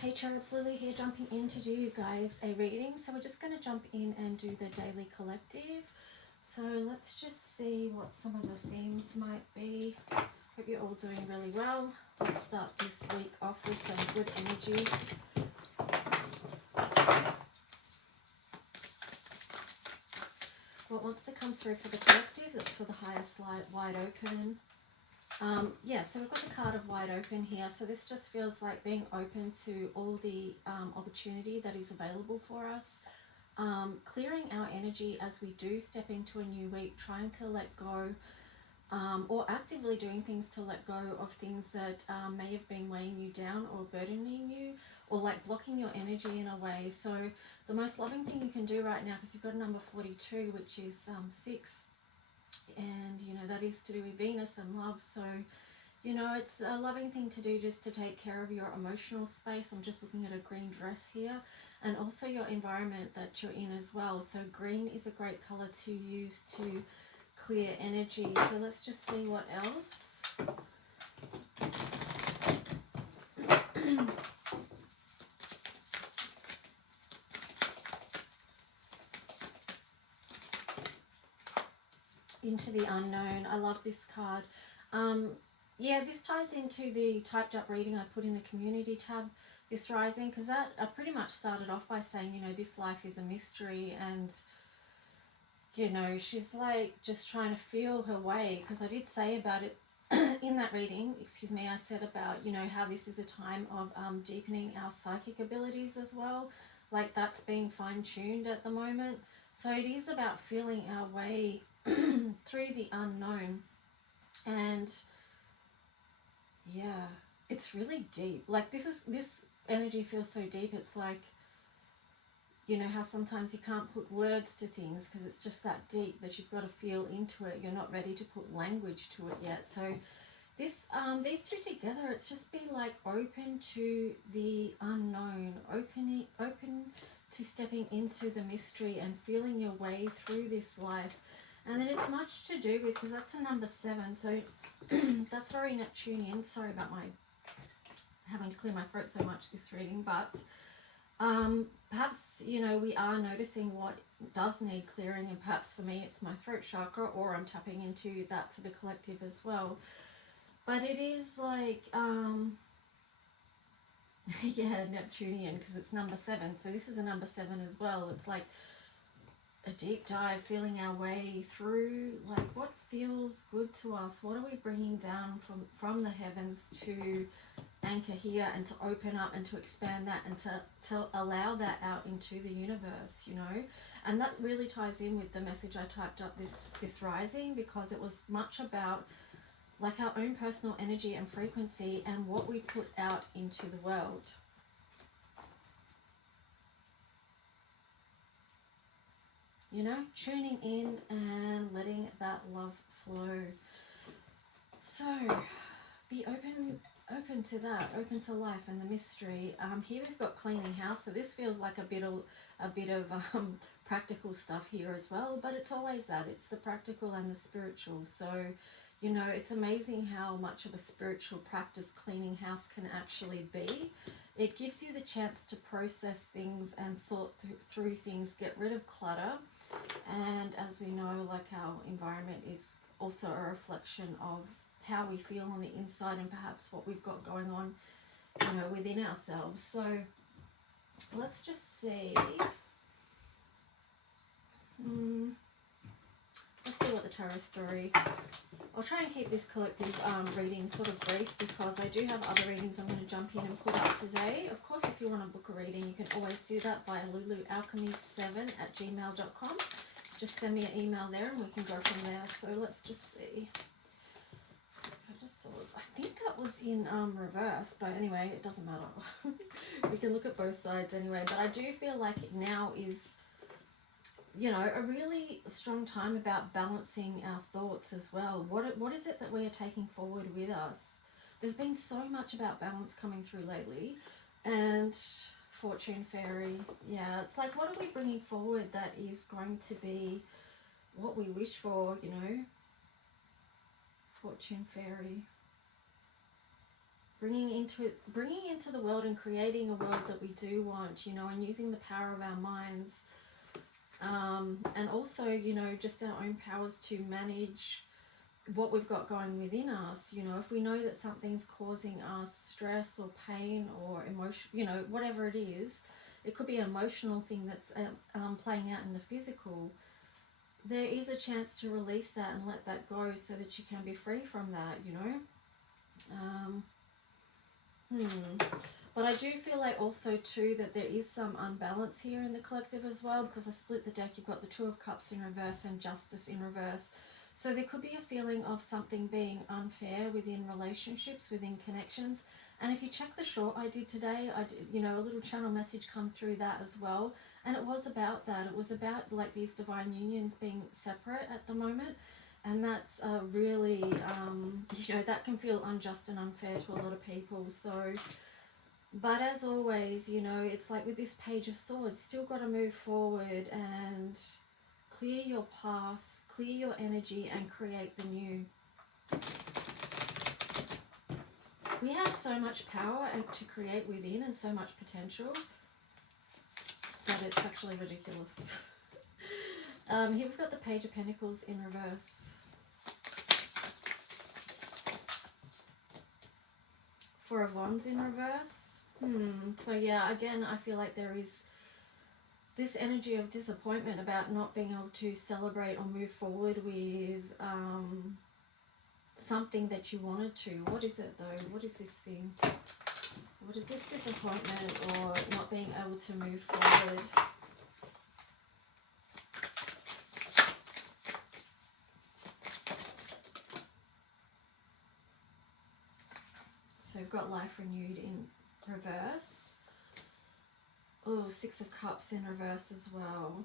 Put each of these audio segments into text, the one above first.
Hey cherubs, Lulu here, jumping in to do you guys a reading. So we're just going to jump in and do the daily collective. So let's just see what some of the themes might be. Hope you're all doing really well. Let's start this week off with some good energy. What wants to come through for the collective? That's for the highest light, wide open. Yeah, so we've got the card of wide open here. So this just feels like being open to all the opportunity that is available for us. Clearing our energy as we do step into a new week, trying to let go or actively doing things to let go of things that may have been weighing you down or burdening you or like blocking your energy in a way. So the most loving thing you can do right now, because you've got a number 42, which is 6, and you know that is to do with Venus and love. So you know it's a loving thing to do just to take care of your emotional space. I'm just looking at a green dress here, and also your environment that you're in as well. So green is a great color to use to clear energy. So let's just see what else. Into the unknown. I love this card. Yeah, this ties into the typed up reading I put in the community tab this rising, because that I pretty much started off by saying, you know, this life is a mystery, and you know, she's like just trying to feel her way, because I did say about it in that reading, excuse me, I said about, you know, how this is a time of deepening our psychic abilities as well, like that's being fine-tuned at the moment. So it is about feeling our way through the unknown. And yeah, it's really deep. Like this energy feels so deep. It's like, you know how sometimes you can't put words to things because it's just that deep that you've got to feel into it. You're not ready to put language to it yet. So this these two together, it's just be like open to the unknown, open to stepping into the mystery and feeling your way through this life. And then it's much to do with, because that's a number 7, so that's very Neptunian. Sorry about my having to clear my throat so much this reading, but perhaps, you know, we are noticing what does need clearing, and perhaps for me it's my throat chakra, or I'm tapping into that for the collective as well. But it is like, yeah, Neptunian, because it's number 7, so this is a number 7 as well. It's like a deep dive, feeling our way through, like what feels good to us, what are we bringing down from the heavens to anchor here and to open up and to expand that and to allow that out into the universe, you know. And that really ties in with the message I typed up this rising, because it was much about like our own personal energy and frequency and what we put out into the world. You know, tuning in and letting that love flow. So be open to that, open to life and the mystery. Here we've got cleaning house, so this feels like a bit of practical stuff here as well, but it's always that, it's the practical and the spiritual. So you know, it's amazing how much of a spiritual practice cleaning house can actually be. It gives you the chance to process things and sort through things, get rid of clutter. And as we know, like our environment is also a reflection of how we feel on the inside and perhaps what we've got going on, you know, within ourselves. So let's just see. Let's see what the tarot story. I'll try and keep this collective reading sort of brief, because I do have other readings I'm going to jump in and put up today. Of course, if you want to book a reading, you can always do that via lulualchemy7@gmail.com. Just send me an email there and we can go from there. So let's just see. I think that was in reverse, but anyway, it doesn't matter. We can look at both sides anyway. But I do feel like now is, you know, a really strong time about balancing our thoughts as well. What is it that we are taking forward with us? There's been so much about balance coming through lately. And fortune fairy, yeah, it's like, what are we bringing forward that is going to be what we wish for, you know? Fortune fairy. bringing into the world and creating a world that we do want, you know, and using the power of our minds, and also, you know, just our own powers to manage what we've got going within us. You know, if we know that something's causing us stress or pain or emotion, you know, whatever it is, it could be an emotional thing that's playing out in the physical. There is a chance to release that and let that go so that you can be free from that, you know. But I do feel like also too that there is some unbalance here in the collective as well, because I split the deck. You've got the Two of Cups in reverse and Justice in reverse. So there could be a feeling of something being unfair within relationships, within connections. And if you check the short I did today, I did, you know, a little channel message come through that as well. And it was about that. It was about like these divine unions being separate at the moment. And that's really, you know, that can feel unjust and unfair to a lot of people. So, but as always, you know, it's like with this Page of Swords, you still got to move forward and clear your path, clear your energy, and create the new. We have so much power to create within and so much potential that it's actually ridiculous. Here we've got the Page of Pentacles in reverse. Four of Wands in reverse. So yeah, again, I feel like there is this energy of disappointment about not being able to celebrate or move forward with something that you wanted to. What is it though? What is this thing? What is this disappointment or not being able to move forward? So we've got Life Renewed in reverse. Oh, Six of Cups in reverse as well.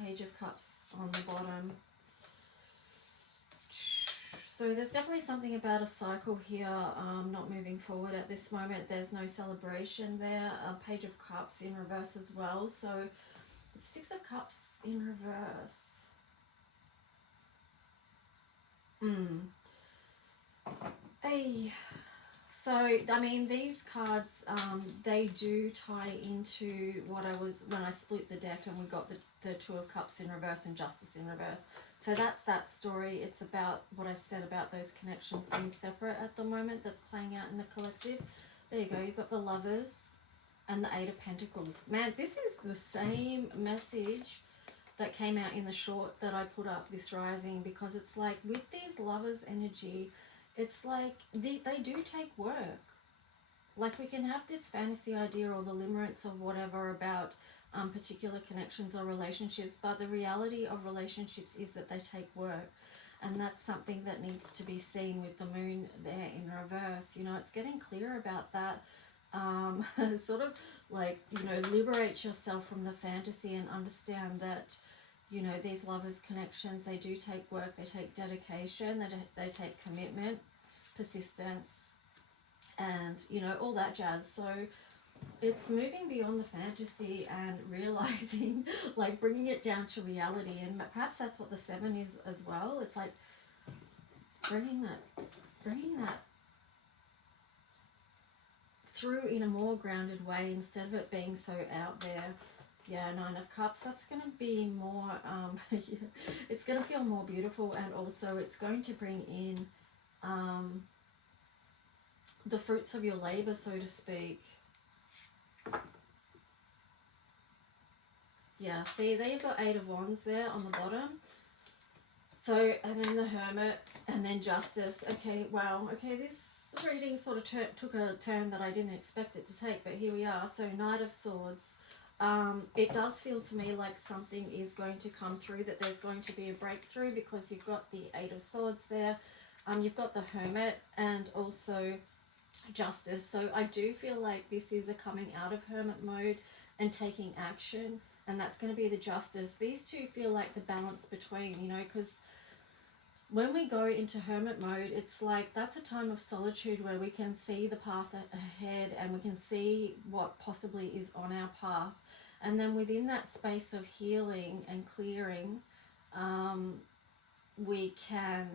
Page of Cups on the bottom. So there's definitely something about a cycle here, not moving forward at this moment. There's no celebration there. Page of Cups in reverse as well. So Six of Cups in reverse. So, I mean, these cards, they do tie into what I was, when I split the deck and we got the Two of Cups in reverse and Justice in reverse. So that's that story. It's about what I said about those connections being separate at the moment that's playing out in the collective. There you go. You've got the Lovers and the Eight of Pentacles. Man, this is the same message that came out in the short that I put up this rising, because it's like with these Lovers energy, it's like they do take work. Like we can have this fantasy idea or the limerence of whatever about particular connections or relationships, but the reality of relationships is that they take work, and that's something that needs to be seen with the moon there in reverse. You know, it's getting clear about that. Sort of like, you know, liberate yourself from the fantasy and understand that, you know, these lovers connections, they do take work, they take dedication, they take commitment, persistence, and, you know, all that jazz. So it's moving beyond the fantasy and realizing, like bringing it down to reality. And perhaps that's what the Seven is as well. It's like bringing that through in a more grounded way instead of it being so out there. Yeah, Nine of Cups, that's going to be more, it's going to feel more beautiful, and also it's going to bring in the fruits of your labor, so to speak. Yeah, see, there you've got Eight of Wands there on the bottom. So, and then the Hermit, and then Justice. Okay, wow, okay, this reading sort of took a turn that I didn't expect it to take, but here we are. So, Knight of Swords. It does feel to me like something is going to come through, that there's going to be a breakthrough, because you've got the Eight of Swords there. You've got the Hermit and also Justice. So I do feel like this is a coming out of hermit mode and taking action, and that's going to be the Justice. These two feel like the balance between, you know, because when we go into hermit mode, it's like that's a time of solitude where we can see the path ahead and we can see what possibly is on our path. And then within that space of healing and clearing, we can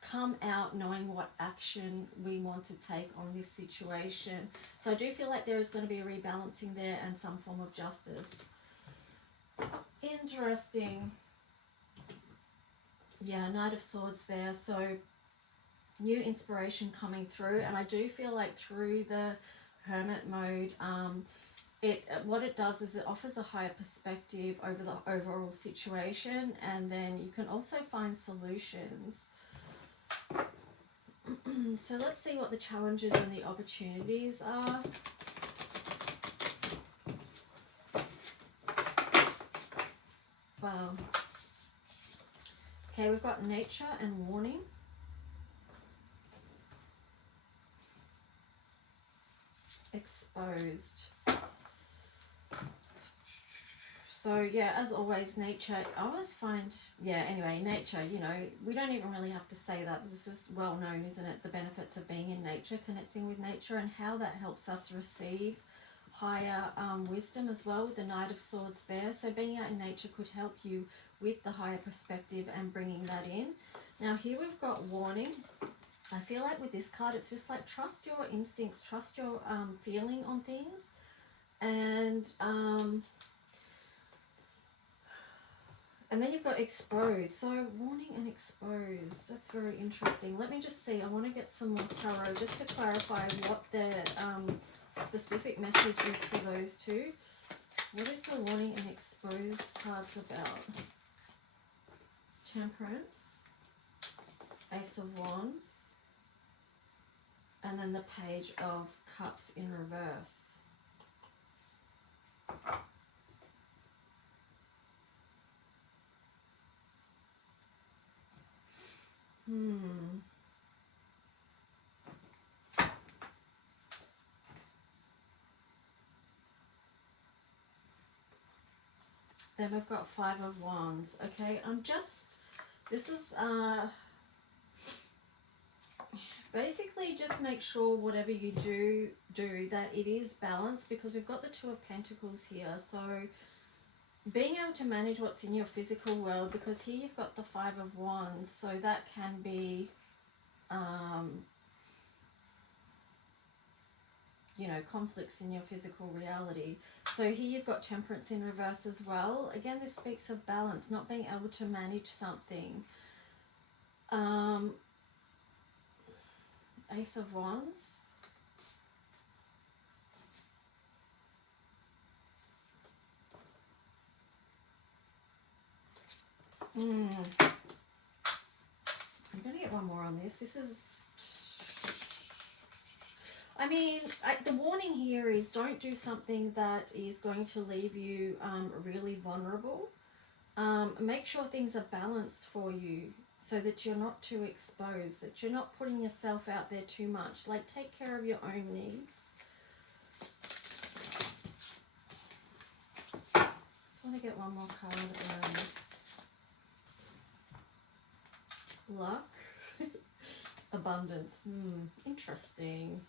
come out knowing what action we want to take on this situation. So I do feel like there is going to be a rebalancing there and some form of justice. Interesting. Yeah, Knight of Swords there. So new inspiration coming through, and I do feel like through the Hermit mode, what it does is it offers a higher perspective over the overall situation, and then you can also find solutions. So let's see what the challenges and the opportunities are. Wow. Okay, we've got nature and warning. Exposed. So yeah, as always, nature, I always find, yeah, anyway, nature, you know, we don't even really have to say that. This is well known, isn't it? The benefits of being in nature, connecting with nature, and how that helps us receive higher wisdom as well, with the Knight of Swords there. So being out in nature could help you with the higher perspective and bringing that in. Now here we've got warning. I feel like with this card, it's just like trust your instincts, trust your feeling on things. And then you've got exposed. So warning and exposed. That's very interesting. Let me just see. I want to get some more tarot just to clarify what the specific message is for those two. What is the warning and exposed cards about? Temperance, Ace of Wands, and then the Page of Cups in reverse. Then we've got Five of Wands. Okay, this is basically just make sure whatever you do that it is balanced, because we've got the Two of Pentacles here. So being able to manage what's in your physical world, because here you've got the Five of Wands, so that can be you know, conflicts in your physical reality. So here you've got Temperance in reverse as well. Again, this speaks of balance, not being able to manage something. Ace of Wands. I'm going to get one more on this. This is, I mean, the warning here is don't do something that is going to leave you really vulnerable. Make sure things are balanced for you so that you're not too exposed, that you're not putting yourself out there too much. Like, take care of your own needs. Just want to get one more card around this. Luck. Abundance. Interesting.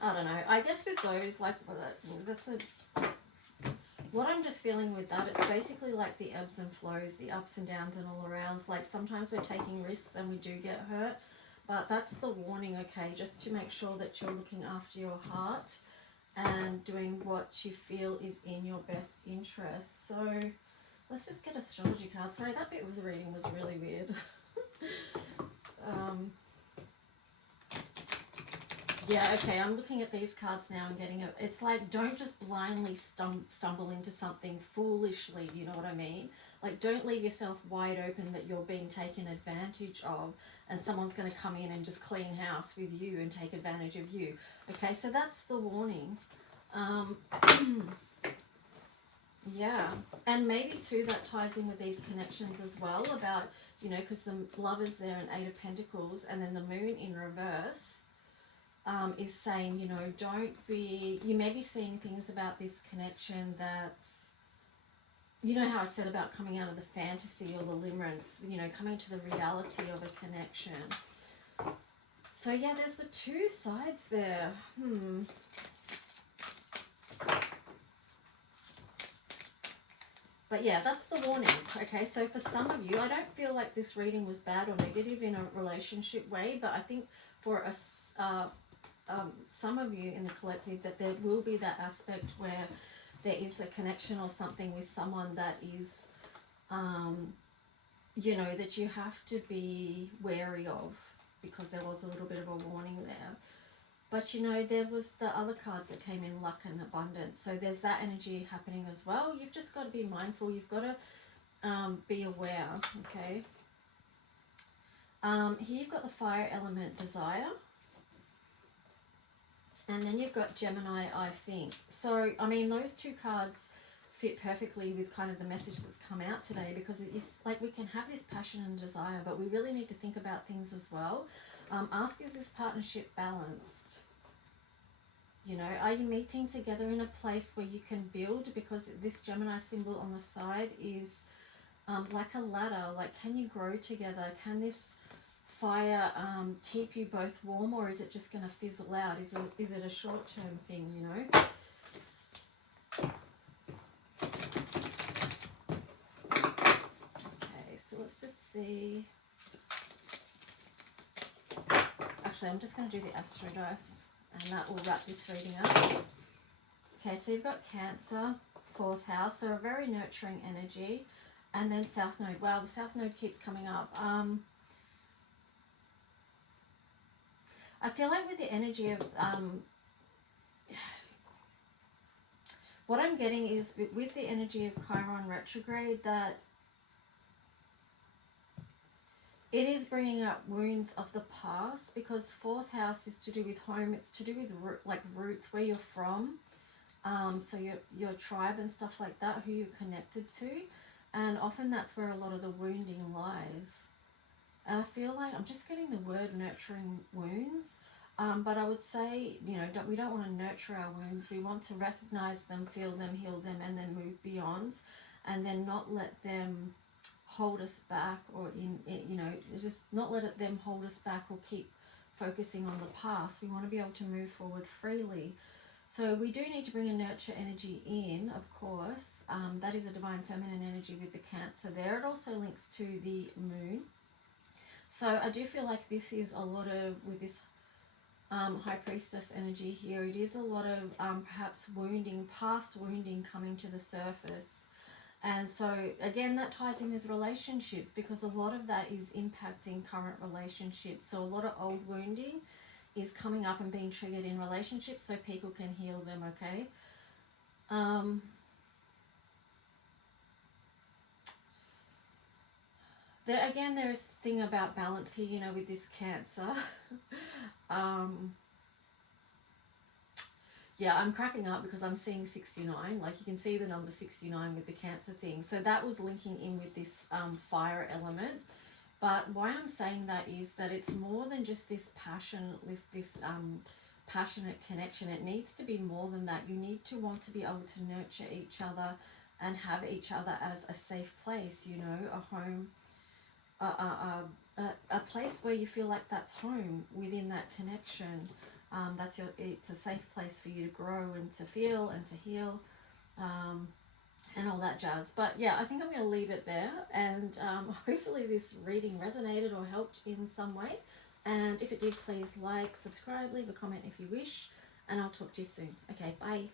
I don't know. I guess with those, like, what I'm just feeling with that, it's basically like the ebbs and flows, the ups and downs and all arounds. Like, sometimes we're taking risks and we do get hurt, but that's the warning, okay? Just to make sure that you're looking after your heart and doing what you feel is in your best interest. So let's just get astrology cards. Sorry, that bit of the reading was really weird. Yeah, okay, I'm looking at these cards now and getting it. It's like, don't just blindly stumble into something foolishly, you know what I mean? Like, don't leave yourself wide open that you're being taken advantage of and someone's going to come in and just clean house with you and take advantage of you. Okay, so that's the warning. Yeah, and maybe too that ties in with these connections as well about, you know, because the Lovers there and Eight of Pentacles, and then the Moon in reverse. Is saying, you know, you may be seeing things about this connection that's, you know how I said about coming out of the fantasy or the limerence, you know, coming to the reality of a connection. So yeah, there's the two sides there. But yeah, that's the warning. Okay, so for some of you, I don't feel like this reading was bad or negative in a relationship way, but I think for some of you in the collective that there will be that aspect where there is a connection or something with someone that is, you know, that you have to be wary of, because there was a little bit of a warning there. But you know, there was the other cards that came in, luck and abundance. So there's that energy happening as well. You've just got to be mindful. You've got to be aware, okay? Here you've got the fire element, desire. And then you've got Gemini, I think. So, I mean, those two cards fit perfectly with kind of the message that's come out today, because it is like we can have this passion and desire, but we really need to think about things as well. Ask, is this partnership balanced? You know, are you meeting together in a place where you can build? Because this Gemini symbol on the side is like a ladder. Like, can you grow together? Can this fire keep you both warm, or is it just going to fizzle out? Is it a short-term thing, you know? Okay, so let's just see. Actually, I'm just going to do the Astro Dice, and that will wrap this reading up. Okay, so you've got Cancer, 4th house, so a very nurturing energy. And then South Node. Wow, the South Node keeps coming up. I feel like with the energy of, what I'm getting is with the energy of Chiron retrograde, that it is bringing up wounds of the past, because 4th house is to do with home. It's to do with like roots, where you're from. So your tribe and stuff like that, who you're connected to. And often that's where a lot of the wounding lies. And I feel like I'm just getting the word nurturing wounds. But I would say, you know, we don't want to nurture our wounds. We want to recognize them, feel them, heal them, and then move beyond. And then not let them hold us back, or you know, just not let them hold us back or keep focusing on the past. We want to be able to move forward freely. So we do need to bring a nurture energy in, of course. That is a divine feminine energy with the Cancer there. It also links to the moon. So I do feel like this is a lot of, with this High Priestess energy here, it is a lot of perhaps wounding, past wounding coming to the surface. And so again, that ties in with relationships, because a lot of that is impacting current relationships. So a lot of old wounding is coming up and being triggered in relationships, so people can heal them, okay? There is a thing about balance here, you know, with this Cancer. Yeah, I'm cracking up because I'm seeing 69. Like, you can see the number 69 with the Cancer thing. So that was linking in with this fire element. But why I'm saying that is that it's more than just this passion, this passionate connection. It needs to be more than that. You need to want to be able to nurture each other and have each other as a safe place, you know, a home, a place where you feel like that's home within that connection. It's a safe place for you to grow and to feel and to heal. And all that jazz. But yeah, I think I'm going to leave it there, and hopefully this reading resonated or helped in some way. And if it did, please like, subscribe, leave a comment if you wish, and I'll talk to you soon. Okay, bye.